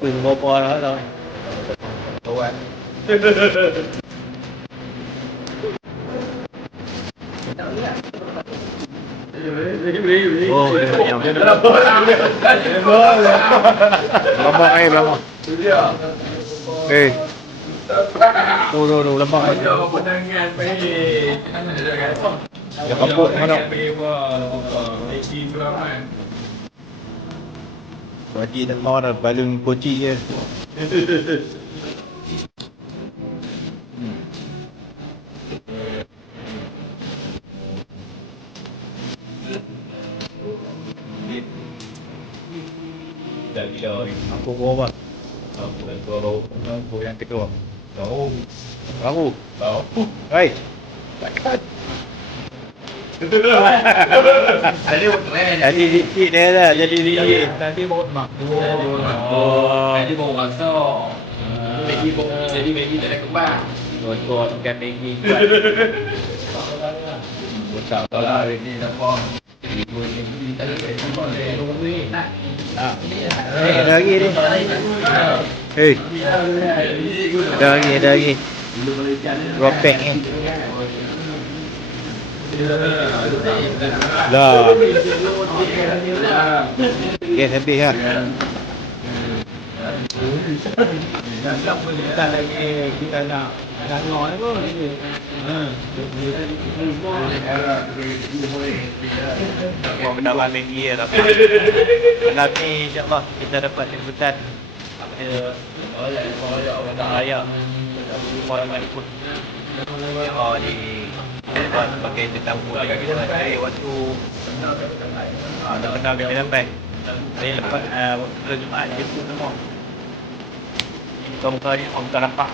Pừng ngô po đó thôi. Đồ ăn. Oh, nhầm. Lambok eh, lambok. Eh. Tuh, lambok. Ya kapuk mana? Wajib tak tahu dah balung koci je. Aku bawa. Aku yang kedua. Tahu. Tahu. Hai. Takkan. Jadi dikit dia lah. Jadi dikit. Tadi bawa mak. Oh. Tadi bawa masuk. Jadi baby tak ada kembang. Kod ikan Maggi. Bocah lah hari ni nampak. Ibu ni tak ada kembang dia. Ah. Ada lagi ni. Hei. Ada lagi. Ropek ni. Lah. Gas habis lah. Kita lagi kita nak ngoi pun. Mau mendapat Maggi lah. Malam ni insyaAllah kita dapat jemputan. Orang raya. Orang ikut. Oh di pakai tetamu dari waktu nak kenal kami sampai. Saya lepas waktu Jumaat jemput semua. Muka-muka ni orang tak nampak.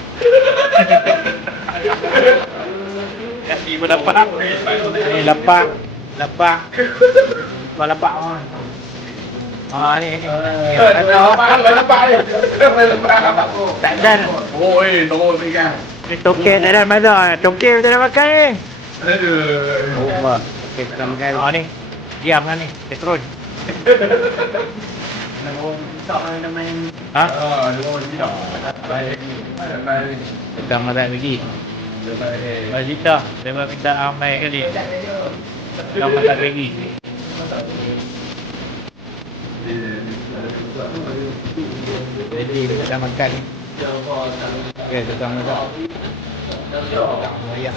Kasi pun nampak. Ni lapak. Lapak orang. Ni. Tak ada. Oh, nombor 3. Ni token tak ada mana. Token tak ada makan ni. Aduh. Oh, mak. Token tak ada makan. Ni. Diam kan ni. Tetrun. Tak main. Ha? Nombor 3. Baik. Kita masak lagi. Mazita, saya minta ramai kali. Kita masak lagi. Jadi kita makan. Okey, kita masak. Layak.